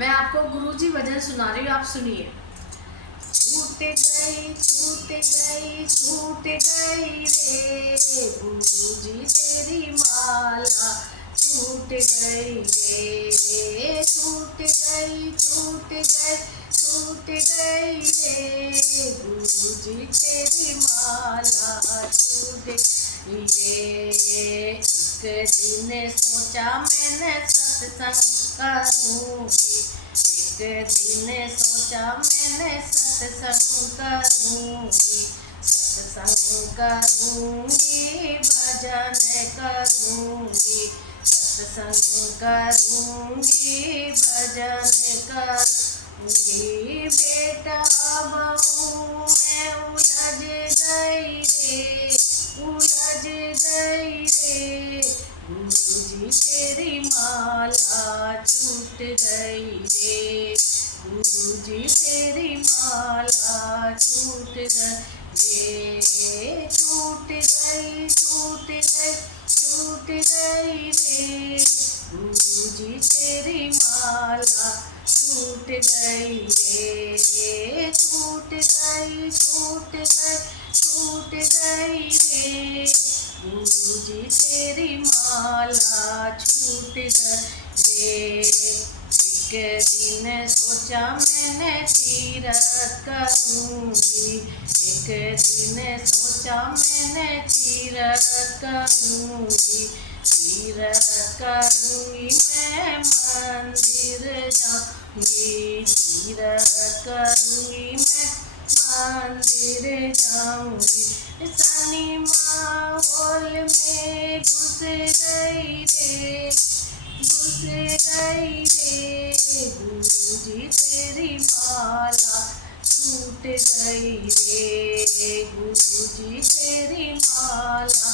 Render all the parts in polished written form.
मैं आपको गुरुजी भजन सुना रही हूँ, आप सुनिए। छूट गई छूट गई रे गुरुजी तेरी माला, छूट गई रे, छूट गई रे गुरुजी तेरी माला, छूट गई रे। एक दिन सोचा मैंने सत्संग करूँगी, एक दिन सोचा मैंने सत्संग करूँगी, सत्संग करूँगी, भजन करूँगी, सत्संग करूँगी, भजन करूँगी। बेटा बहू मैं उलझ गई रे, उलझ गई रे गुरुजी तेरी माला, छूट गई रे गुरुजी तेरी माला, छूट गई रे, छूट गई रे गुरुजी तेरी माला, छूट गई रे, छूट गई रे गुरुजी तेरी माला, छूट गई रे। एक दिन सोचा मैंने तीरथ करूँगी, एक दिन सोचा मैंने तीरथ करूँगी, तीरथ करूँगी मैं मंदिर जाऊँगी, तीरथ करूँगी मैं मंदिर जाऊँगी। शनि माहौल में घुस गई रे, घुस गई रे गुरुजी तेरी माला, छूट गई रे गुरुजी तेरी माला,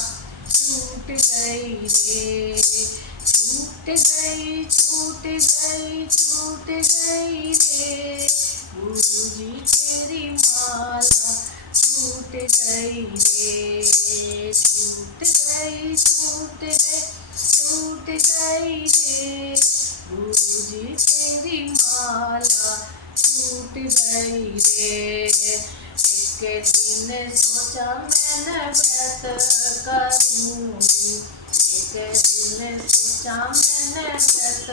छूट गई रे, छूट गई रे गुरुजी तेरी माला, छूट गई रे, छूट गई रे गुरुजी तेरी माला, छूट गई रे। एक दिन सोचा मैंने व्रत करूँगी, एक दिन सोचा मैंने व्रत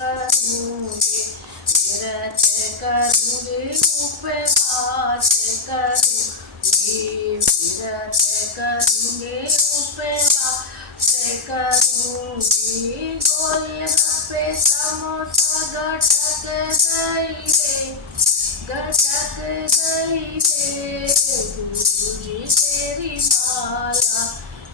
करूँगी, व्रत करूँगी, उपवास करूँगी, व्रत करूँगी, उपवास करूँगी। गोलगप्पे समोसा गटक गई रे, गटक गई रे गुरुजी तेरी माला,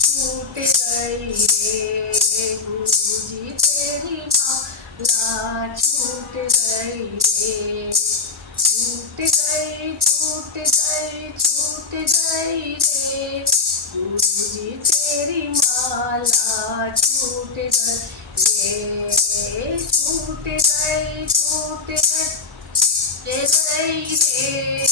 छूट गई रे गुरुजी तेरी माला, छूट गई रे, छूट गई रे गुरुजी तेरी माला, छूट गई रे, छूट गई रे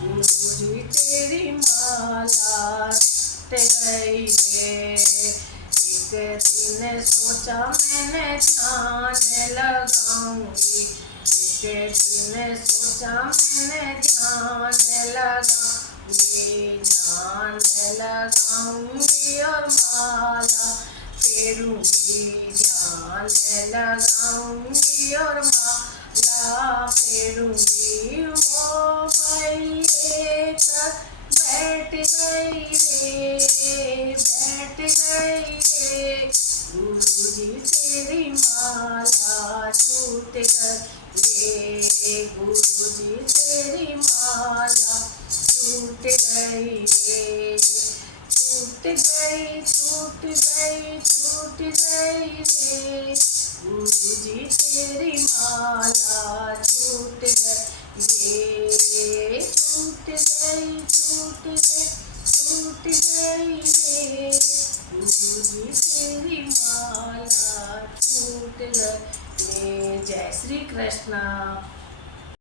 गुरुजी तेरी माला, छूट गई रे। एक दिन सोचा मैंने ध्यान लगाऊंगी, एक दिन सोचा मैंने ध्यान लगाऊंगी, ध्यान लगाऊंगी और माला फेरूंगी, ध्यान लगाऊंगी और माला फेरूंगी। वो भैले तक बैठ गई रे गुरुजी तेरी माला, छूट गई रे गुरुजी तेरी माला, छूट गई रे, छूट गई रे गुरुजी तेरी माला, छूट गई रे, छूट गई रे गुरुजी तेरी माला, छूट गई रे। जय श्री कृष्ण।